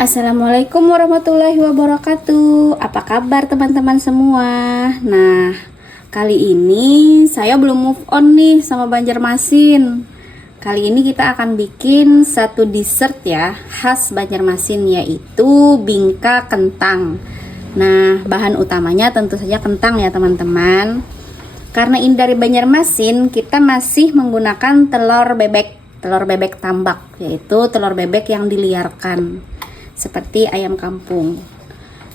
Assalamualaikum warahmatullahi wabarakatuh. Apa kabar teman-teman semua? Nah, kali ini saya belum move on nih sama Banjarmasin. Kali ini kita akan bikin satu dessert ya, khas Banjarmasin, yaitu bingka kentang. Nah, bahan utamanya tentu saja kentang ya teman-teman. Karena ini dari Banjarmasin, kita masih menggunakan telur bebek tambak, yaitu telur bebek yang diliarkan seperti ayam kampung.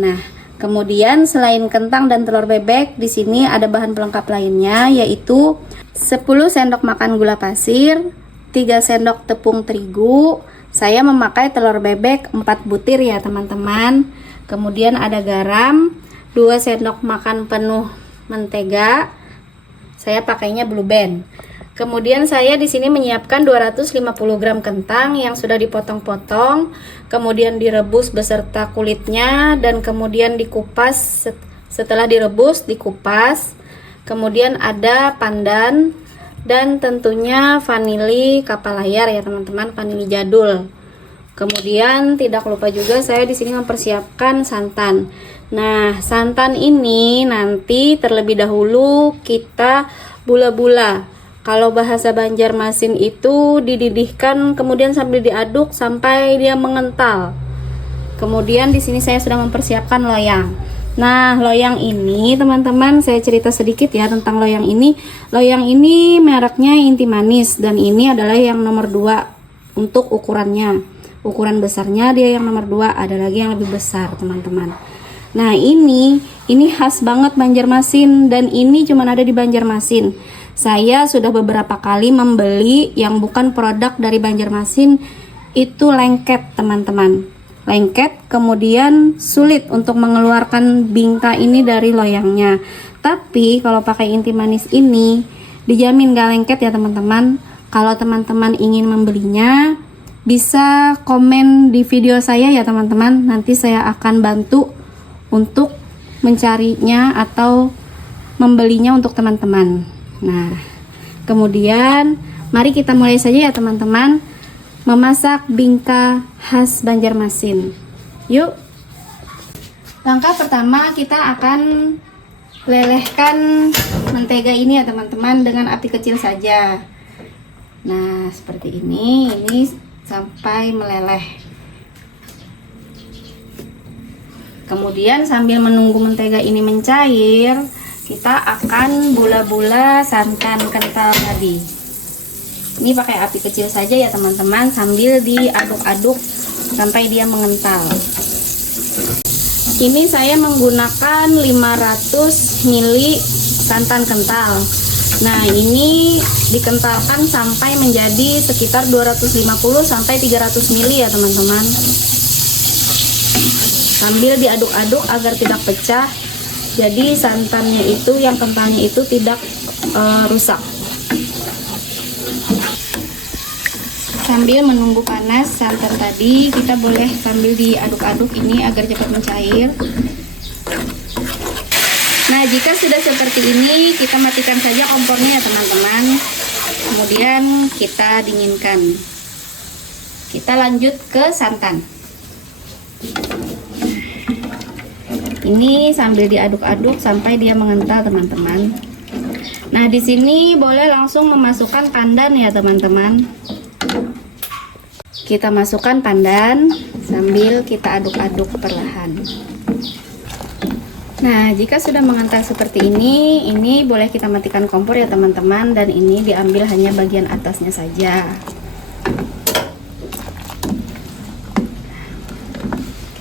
Nah, kemudian selain kentang dan telur bebek, di sini ada bahan pelengkap lainnya, yaitu 10 sendok makan gula pasir, 3 sendok tepung terigu. Saya memakai telur bebek 4 butir ya teman-teman. Kemudian ada garam, 2 sendok makan penuh mentega. Saya pakainya Blue Band. Kemudian saya di sini menyiapkan 250 gram kentang yang sudah dipotong-potong, kemudian direbus beserta kulitnya dan kemudian dikupas. Setelah direbus, dikupas. Kemudian ada pandan dan tentunya vanili kapal layar ya teman-teman, vanili jadul. Kemudian tidak lupa juga saya di sini mempersiapkan santan. Nah, santan ini nanti terlebih dahulu kita bula-bula. Kalau bahasa Banjarmasin itu dididihkan kemudian sambil diaduk sampai dia mengental. Kemudian di sini saya sudah mempersiapkan loyang. Nah, loyang ini teman-teman, saya cerita sedikit ya tentang loyang ini. Loyang ini mereknya Inti Manis dan ini adalah yang nomor 2 untuk ukurannya. Ukuran besarnya dia yang nomor 2, ada lagi yang lebih besar teman-teman. Nah, ini khas banget Banjarmasin dan ini cuma ada di Banjarmasin. Saya sudah beberapa kali membeli yang bukan produk dari Banjarmasin, itu lengket teman-teman. Lengket, kemudian sulit untuk mengeluarkan bingka ini dari loyangnya. Tapi kalau pakai Inti Manis ini dijamin gak lengket ya teman-teman. Kalau teman-teman ingin membelinya, bisa komen di video saya ya teman-teman. Nanti saya akan bantu untuk mencarinya atau membelinya untuk teman-teman. Nah, kemudian mari kita mulai saja ya teman-teman memasak bingka khas Banjarmasin. Yuk. Langkah pertama kita akan lelehkan mentega ini ya teman-teman dengan api kecil saja. Nah, seperti ini sampai meleleh. Kemudian sambil menunggu mentega ini mencair, kita akan bula-bula santan kental tadi. Ini pakai api kecil saja ya teman-teman, sambil diaduk-aduk sampai dia mengental. Ini saya menggunakan 500 ml santan kental. Nah, ini dikentalkan sampai menjadi sekitar 250 sampai 300 ml ya teman-teman. Sambil diaduk-aduk agar tidak pecah. Jadi santannya itu, yang kentalnya itu tidak rusak. Sambil menunggu panas santan tadi, kita boleh sambil diaduk-aduk ini agar cepat mencair. Nah, jika sudah seperti ini, kita matikan saja kompornya ya teman-teman. Kemudian kita dinginkan. Kita lanjut ke santan. Ini sambil diaduk-aduk sampai dia mengental teman-teman. Nah, di sini boleh langsung memasukkan pandan ya teman-teman. Kita masukkan pandan sambil kita aduk-aduk perlahan. Nah, jika sudah mengental seperti ini boleh kita matikan kompor ya teman-teman, dan ini diambil hanya bagian atasnya saja.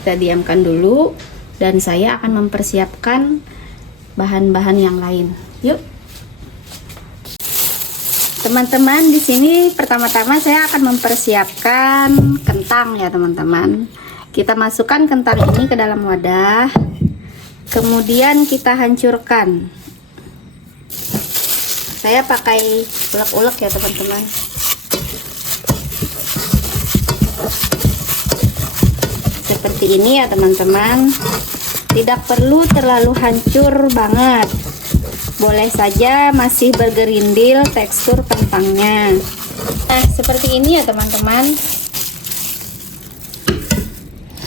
Kita diamkan dulu. Dan saya akan mempersiapkan bahan-bahan yang lain. Yuk. Teman-teman, di sini pertama-tama saya akan mempersiapkan kentang ya teman-teman. Kita masukkan kentang ini ke dalam wadah. Kemudian kita hancurkan. Saya pakai ulek-ulek ya teman-teman. Seperti ini ya teman-teman. Tidak perlu terlalu hancur banget, boleh saja masih bergerindil tekstur kentangnya. Nah, seperti ini ya teman-teman.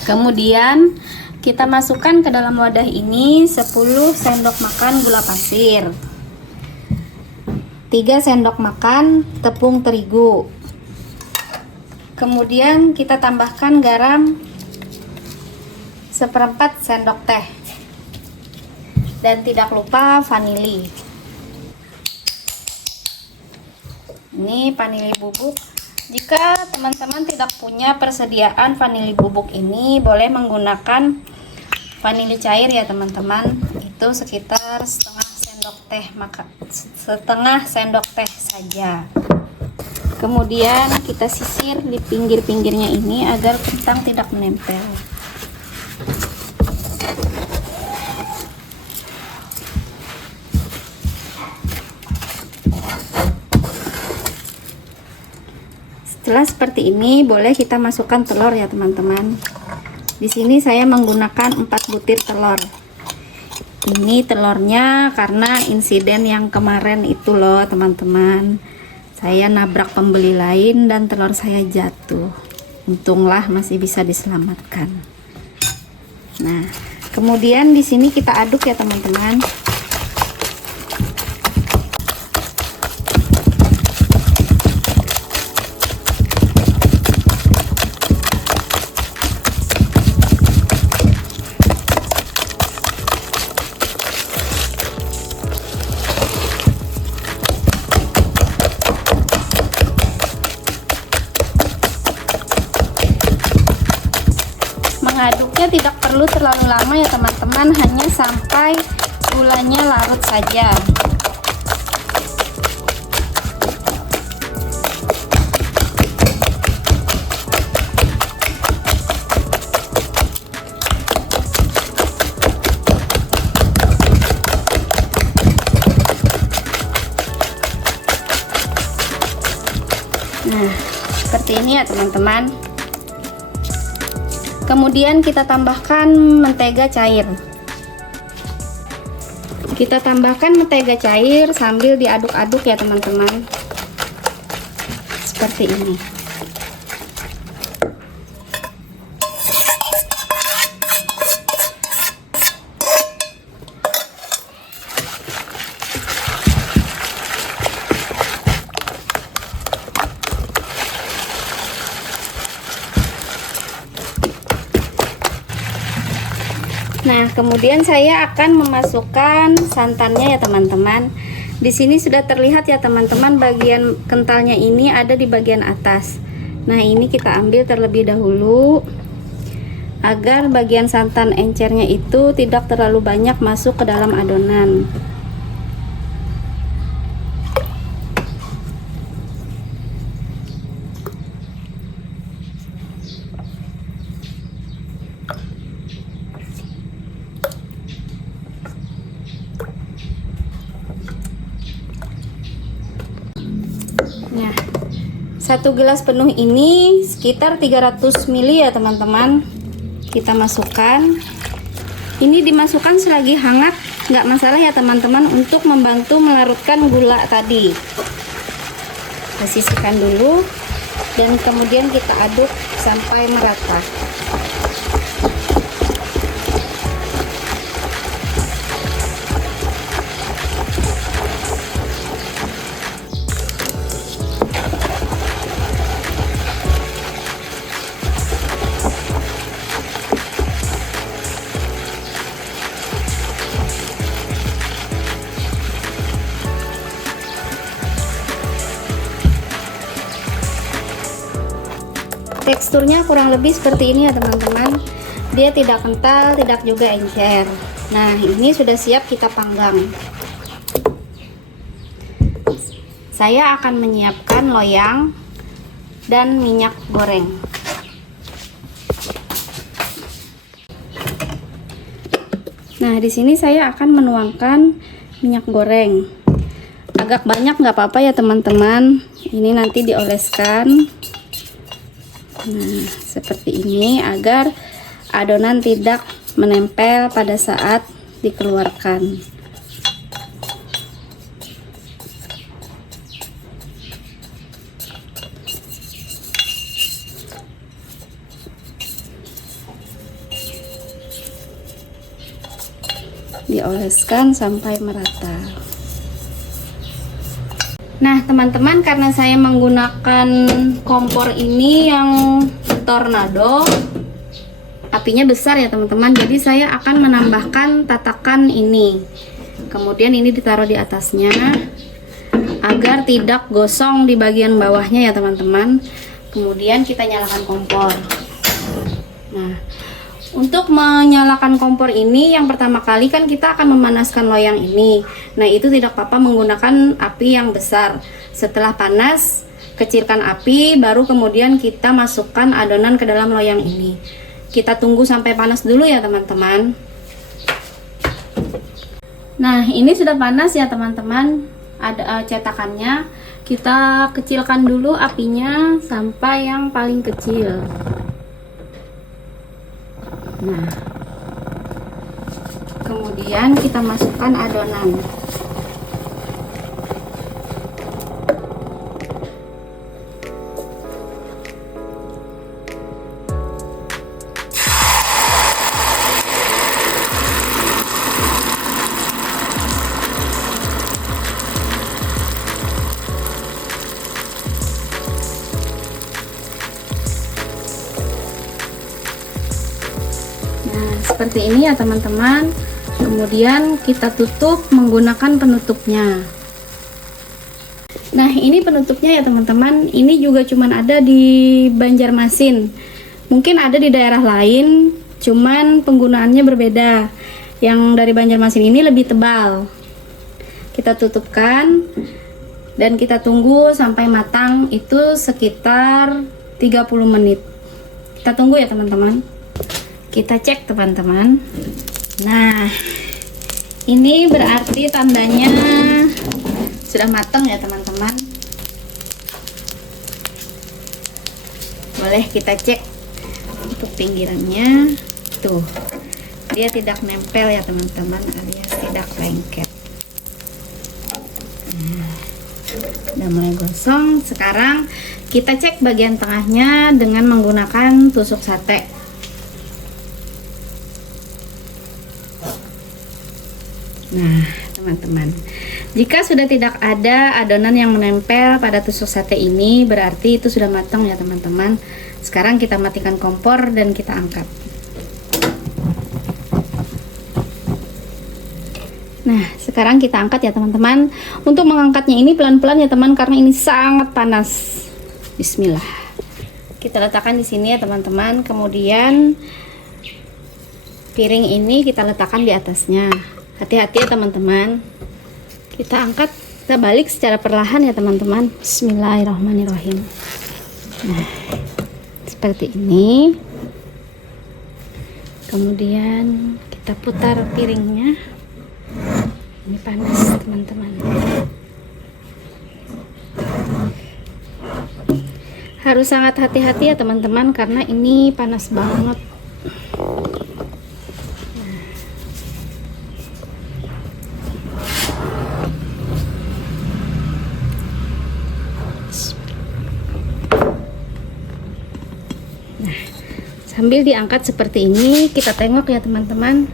Kemudian kita masukkan ke dalam wadah ini 10 sendok makan gula pasir, 3 sendok makan tepung terigu. Kemudian kita tambahkan garam 1/4 sendok teh, dan tidak lupa vanili. Ini vanili bubuk. Jika teman-teman tidak punya persediaan vanili bubuk ini, boleh menggunakan vanili cair ya teman-teman. Itu sekitar setengah sendok teh saja. Kemudian kita sisir di pinggir-pinggirnya ini agar kentang tidak menempel. Setelah seperti ini, boleh kita masukkan telur ya teman-teman. Di sini saya menggunakan 4 butir telur. Ini telurnya karena insiden yang kemarin itu loh teman-teman. Saya nabrak pembeli lain dan telur saya jatuh. Untunglah masih bisa diselamatkan. Nah, kemudian di sini kita aduk ya teman-teman. Mengaduknya tidak perlu terlalu lama ya teman-teman, hanya sampai gulanya larut saja. Nah, seperti ini ya teman-teman. Kemudian kita tambahkan mentega cair. Kita tambahkan mentega cair sambil diaduk-aduk ya teman-teman. Seperti ini. Nah, kemudian saya akan memasukkan santannya ya teman-teman. Di sini sudah terlihat ya teman-teman, bagian kentalnya ini ada di bagian atas. Nah, ini kita ambil terlebih dahulu agar bagian santan encernya itu tidak terlalu banyak masuk ke dalam adonan. Nah, 1 gelas penuh ini sekitar 300 ml ya teman-teman. Kita masukkan. Ini dimasukkan selagi hangat, nggak masalah ya teman-teman, untuk membantu melarutkan gula tadi. Kita sisihkan dulu dan kemudian kita aduk sampai merata. Teksturnya kurang lebih seperti ini ya teman-teman. Dia tidak kental, tidak juga encer. Nah, ini sudah siap kita panggang. Saya akan menyiapkan loyang dan minyak goreng. Nah, di sini saya akan menuangkan minyak goreng. Agak banyak nggak apa-apa ya teman-teman. Ini nanti dioleskan. Nah, seperti ini agar adonan tidak menempel pada saat dikeluarkan. dioleskan sampai merata. Nah teman-teman, karena saya menggunakan kompor ini yang tornado, apinya besar ya teman-teman, jadi saya akan menambahkan tatakan ini, kemudian ini ditaruh di atasnya agar tidak gosong di bagian bawahnya ya teman-teman. Kemudian kita nyalakan kompor. Nah, untuk menyalakan kompor ini, yang pertama kali kan kita akan memanaskan loyang ini. Nah, itu tidak apa-apa menggunakan api yang besar. Setelah panas, kecilkan api, baru kemudian kita masukkan adonan ke dalam loyang ini. Kita tunggu sampai panas dulu ya teman-teman. Nah, ini sudah panas ya teman-teman. Ada cetakannya. Kita kecilkan dulu apinya sampai yang paling kecil. Nah, kemudian kita masukkan adonan. Seperti ini ya teman-teman. Kemudian kita tutup menggunakan penutupnya. Nah, ini penutupnya ya teman-teman. Ini juga cuman ada di Banjarmasin. Mungkin ada di daerah lain, cuman penggunaannya berbeda. Yang dari Banjarmasin ini lebih tebal. Kita tutupkan dan kita tunggu sampai matang, itu sekitar 30 menit. Kita tunggu ya teman-teman. Kita cek teman-teman. Nah, ini berarti tandanya sudah matang ya teman-teman. Boleh kita cek untuk pinggirannya. Tuh, dia tidak nempel ya teman-teman, alias tidak lengket. Nah, udah mulai gosong. Sekarang kita cek bagian tengahnya dengan menggunakan tusuk sate. Nah teman-teman, jika sudah tidak ada adonan yang menempel pada tusuk sate ini, berarti itu sudah matang ya teman-teman. Sekarang kita matikan kompor dan kita angkat. Nah sekarang kita angkat ya teman-teman. Untuk mengangkatnya ini pelan-pelan ya teman, karena ini sangat panas. Bismillah. Kita letakkan di sini ya teman-teman. Kemudian piring ini kita letakkan di atasnya. Hati-hati ya teman-teman. Kita angkat, kita balik secara perlahan ya teman-teman. Bismillahirrahmanirrahim. Nah, seperti ini. Kemudian kita putar piringnya. Ini panas teman-teman. Harus sangat hati-hati ya teman-teman, karena ini panas banget. Sambil diangkat seperti ini, kita tengok ya teman-teman,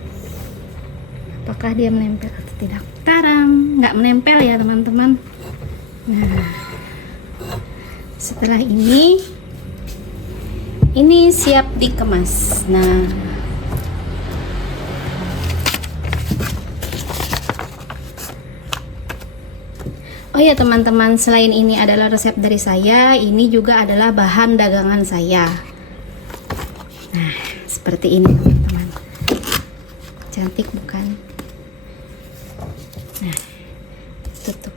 apakah dia menempel atau tidak. Tarang, nggak menempel ya teman-teman. Nah, setelah ini siap dikemas. Nah, oh ya teman-teman, selain ini adalah resep dari saya, ini juga adalah bahan dagangan saya. Nah, seperti ini teman-teman. Cantik bukan? Nah, tutup.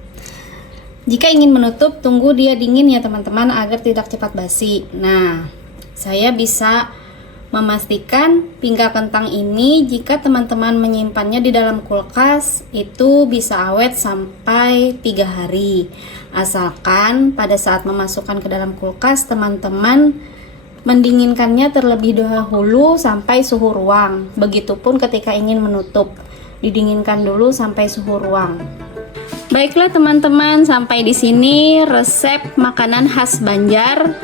Jika ingin menutup, tunggu dia dingin ya teman-teman, agar tidak cepat basi. Nah, saya bisa memastikan pinggal kentang ini, jika teman-teman menyimpannya di dalam kulkas, itu bisa awet sampai 3 hari. Asalkan pada saat memasukkan ke dalam kulkas, teman-teman mendinginkannya terlebih dahulu sampai suhu ruang. Begitupun ketika ingin menutup, didinginkan dulu sampai suhu ruang. Baiklah teman-teman, sampai di sini resep makanan khas Banjar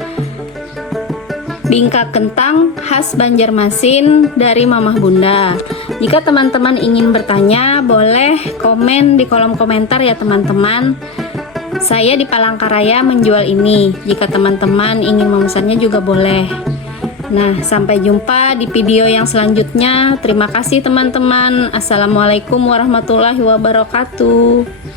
bingka kentang khas Banjarmasin dari Mamah Bunda. Jika teman-teman ingin bertanya, boleh komen di kolom komentar ya teman-teman. Saya di Palangkaraya menjual ini. Jika teman-teman ingin memesannya juga boleh. Nah, sampai jumpa di video yang selanjutnya. Terima kasih teman-teman. Assalamualaikum warahmatullahi wabarakatuh.